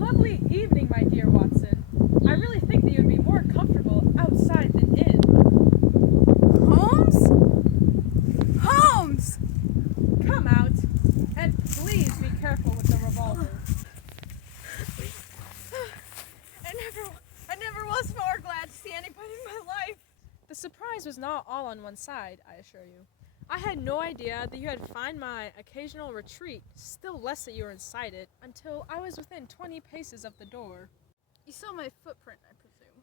lovely evening, my dear Watson. I really think that you would be more comfortable outside than in. Holmes? Holmes! Come out, and please be careful with the revolver. I never was more glad to see anybody in my life. The surprise was not all on one side, I assure you. I had no idea that you had found my occasional retreat, still less that you were inside it, until I was within 20 paces of the door. You saw my footprint, I presume.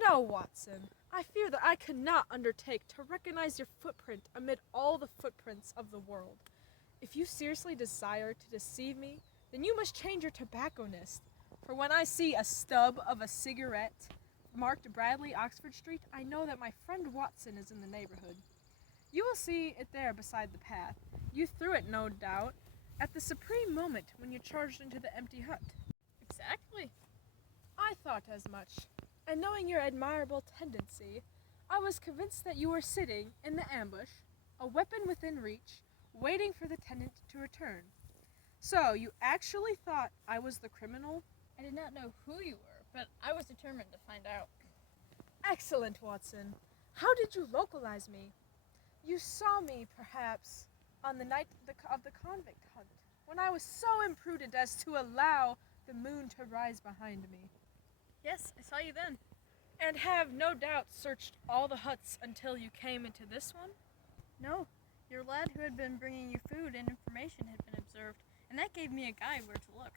No, Watson. I fear that I could not undertake to recognize your footprint amid all the footprints of the world. If you seriously desire to deceive me, then you must change your tobacconist. For when I see a stub of a cigarette marked Bradley, Oxford Street, I know that my friend Watson is in the neighborhood. You will see it there beside the path. You threw it, no doubt, at the supreme moment when you charged into the empty hut. Exactly. I thought as much, and knowing your admirable tendency, I was convinced that you were sitting in the ambush, a weapon within reach, waiting for the tenant to return. So, you actually thought I was the criminal? I did not know who you were, but I was determined to find out. Excellent, Watson. How did you localize me? You saw me, perhaps, on the night of the convict hunt, when I was so imprudent as to allow the moon to rise behind me. Yes, I saw you then. And have no doubt searched all the huts until you came into this one? No, your lad who had been bringing you food and information had been observed, and that gave me a guide where to look.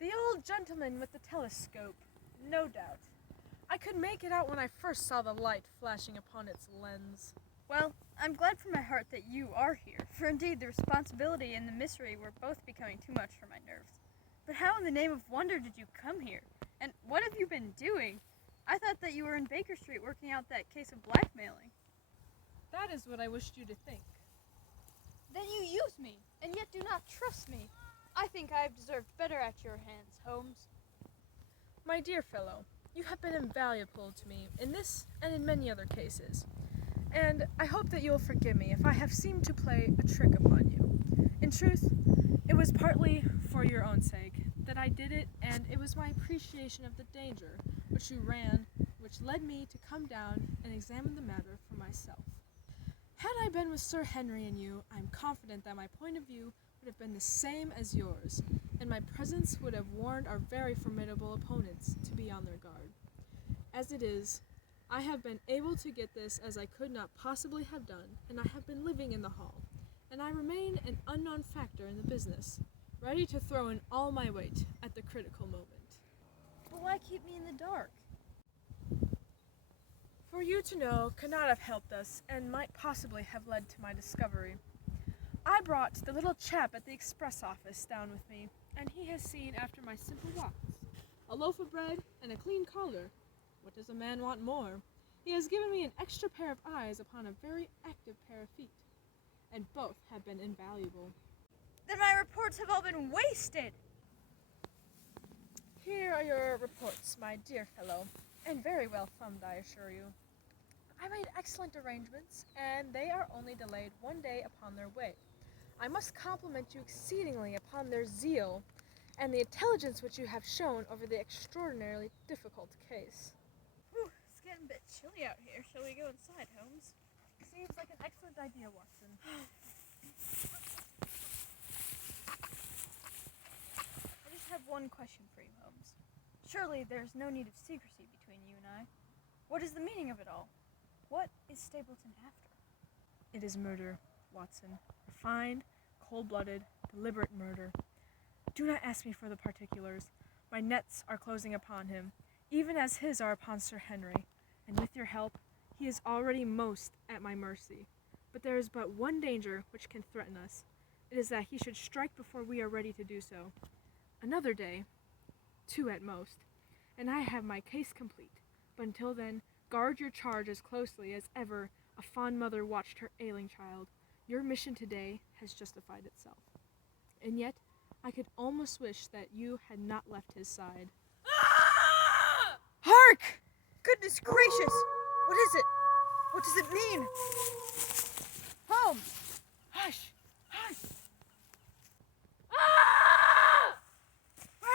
The old gentleman with the telescope, no doubt. I could make it out when I first saw the light flashing upon its lens. Well, I'm glad from my heart that you are here, for indeed the responsibility and the mystery were both becoming too much for my nerves. But how in the name of wonder did you come here? And what have you been doing? I thought that you were in Baker Street working out that case of blackmailing. That is what I wished you to think. Then you use me, and yet do not trust me. I think I have deserved better at your hands, Holmes. My dear fellow, you have been invaluable to me in this and in many other cases. And I hope that you'll forgive me if I have seemed to play a trick upon you. In truth, it was partly for your own sake that I did it, and it was my appreciation of the danger which you ran which led me to come down and examine the matter for myself. Had I been with Sir Henry and you, I am confident that my point of view would have been the same as yours, and my presence would have warned our very formidable opponents to be on their guard. As it is, I have been able to get this as I could not possibly have done, and I have been living in the hall, and I remain an unknown factor in the business, ready to throw in all my weight at the critical moment. But why keep me in the dark? For you to know could not have helped us, and might possibly have led to my discovery. I brought the little chap at the express office down with me, and he has seen after my simple wants. A loaf of bread and a clean collar. What does a man want more? He has given me an extra pair of eyes upon a very active pair of feet, and both have been invaluable. Then my reports have all been wasted! Here are your reports, my dear fellow, and very well thumbed, I assure you. I made excellent arrangements, and they are only delayed one day upon their way. I must compliment you exceedingly upon their zeal, and the intelligence which you have shown over the extraordinarily difficult case. Whew, it's getting a bit chilly out here. Shall we go inside, Holmes? Seems like an excellent idea, Watson. I just have one question for you, Holmes. Surely there's no need of secrecy between you and I. What is the meaning of it all? What is Stapleton after? It is murder, Watson. Refined, cold-blooded, deliberate murder. Do not ask me for the particulars. My nets are closing upon him, even as his are upon Sir Henry, and with your help, he is already most at my mercy. But there is but one danger which can threaten us. It is that he should strike before we are ready to do so. Another day, 2 at most, and I have my case complete. But until then, guard your charge as closely as ever a fond mother watched her ailing child. Your mission today has justified itself. And yet, I could almost wish that you had not left his side. Ah! Hark! Goodness gracious! What is it? What does it mean? Holmes! Hush! Hush! Ah! Where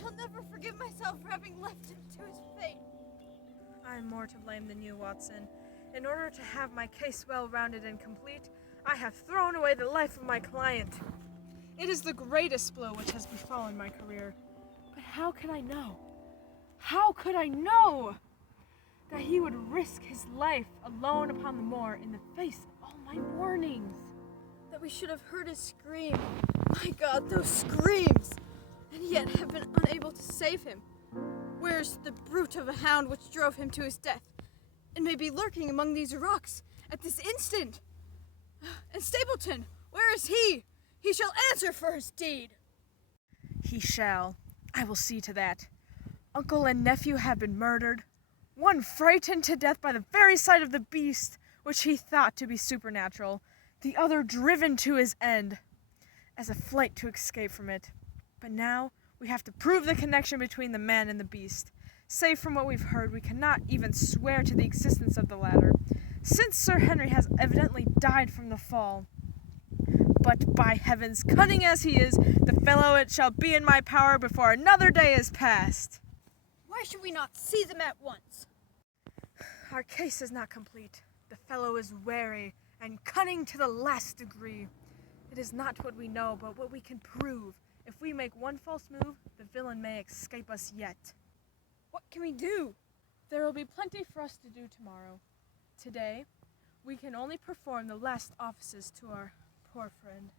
shall never forgive myself for having left him to his fate. I'm more to blame than you, Watson. In order to have my case well-rounded and complete, I have thrown away the life of my client. It is the greatest blow which has befallen my career. But how could I know? How could I know that he would risk his life alone upon the moor in the face of all my warnings? That we should have heard his scream. My God, those screams! And yet have been unable to save him. Where's the brute of a hound which drove him to his death? It may be lurking among these rocks at this instant. And Stapleton, where is he? He shall answer for his deed. He shall. I will see to that. Uncle and nephew have been murdered. One frightened to death by the very sight of the beast, which he thought to be supernatural. The other driven to his end, as a flight to escape from it. But now we have to prove the connection between the man and the beast. Save from what we've heard, we cannot even swear to the existence of the latter, since Sir Henry has evidently died from the fall. But by heavens, cunning as he is, the fellow it shall be in my power before another day is past. Why should we not seize him at once? Our case is not complete. The fellow is wary and cunning to the last degree. It is not what we know, but what we can prove. If we make one false move, the villain may escape us yet. What can we do? There will be plenty for us to do tomorrow. Today, we can only perform the last offices to our poor friend.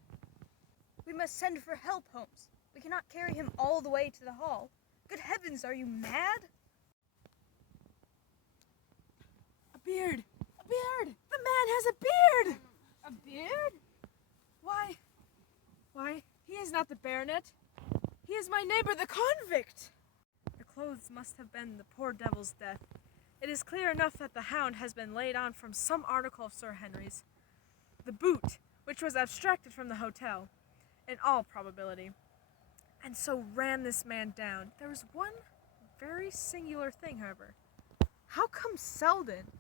We must send for help, Holmes. We cannot carry him all the way to the hall. Good heavens, are you mad? A beard! A beard! The man has a beard! A beard? Why, he is not the baronet. He is my neighbor, the convict! The clothes must have been the poor devil's death. It is clear enough that the hound has been laid on from some article of Sir Henry's. The boot, which was abstracted from the hotel, in all probability. And so ran this man down. There was one very singular thing, however. How come Selden,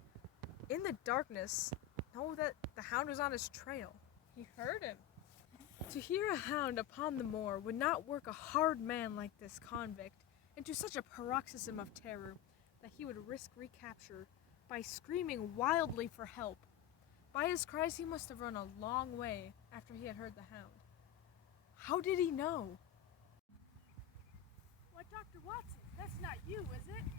in the darkness, know that the hound was on his trail? He heard him. To hear a hound upon the moor would not work a hard man like this convict into such a paroxysm of terror that he would risk recapture by screaming wildly for help. By his cries he must have run a long way after he had heard the hound. How did he know? Why, Dr. Watson, that's not you, is it?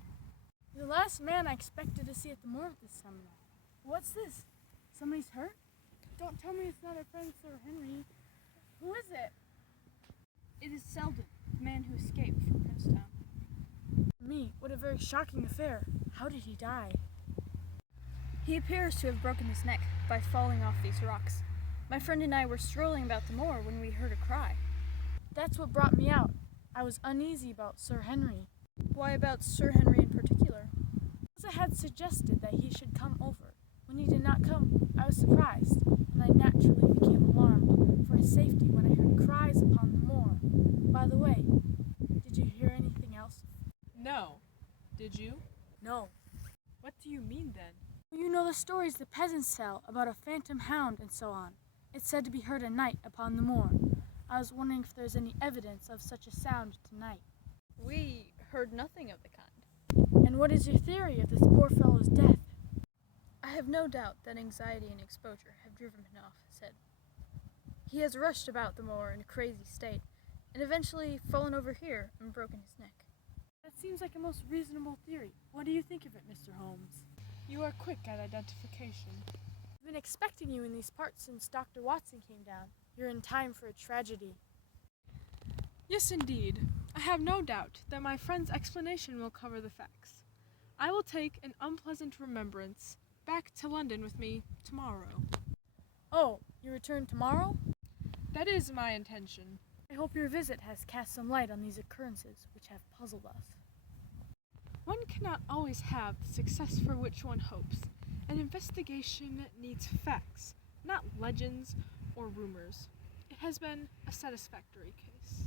You're the last man I expected to see at the morgue this summer. What's this? Somebody's hurt? Don't tell me it's not our friend Sir Henry. Who is it? It is Selden, the man who escaped from Princetown. For me, what a very shocking affair. How did he die? He appears to have broken his neck by falling off these rocks. My friend and I were strolling about the moor when we heard a cry. That's what brought me out. I was uneasy about Sir Henry. Why about Sir Henry in particular? Rosa had suggested that he should come over. When he did not come, I was surprised, and I naturally became alarmed for his safety when I heard cries upon the moor. By the way, did you hear anything else? No. Did you? No. What do you mean then? You know the stories the peasants tell about a phantom hound and so on. It's said to be heard at night upon the moor. I was wondering if there's any evidence of such a sound tonight. We heard nothing of the kind. And what is your theory of this poor fellow's death? I have no doubt that anxiety and exposure have driven him off his head. He has rushed about the moor in a crazy state, and eventually fallen over here and broken his neck. That seems like a most reasonable theory. What do you think of it, Mr. Holmes? You are quick at identification. I've been expecting you in these parts since Dr. Watson came down. You're in time for a tragedy. Yes, indeed. I have no doubt that my friend's explanation will cover the facts. I will take an unpleasant remembrance back to London with me tomorrow. Oh, you return tomorrow? That is my intention. I hope your visit has cast some light on these occurrences which have puzzled us. One cannot always have the success for which one hopes. An investigation needs facts, not legends or rumors. It has been a satisfactory case.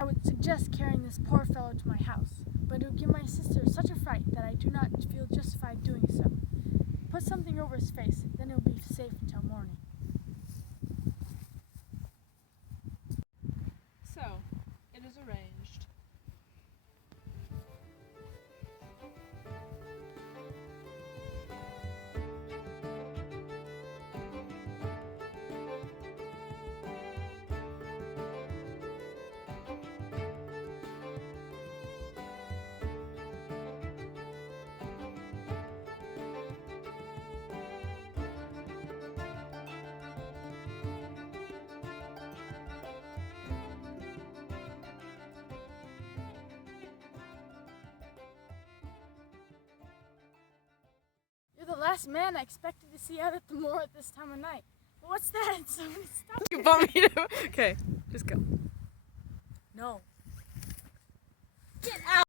I would suggest carrying this poor fellow to my house, but it would give my sister such a fright that I do not feel justified doing so. Put something over his face, then it will be safe until morning. So, it is arranged. last man I expected to see out at the moor at this time of night. But what's that? So many stuff. You want me to? Okay, just go. No,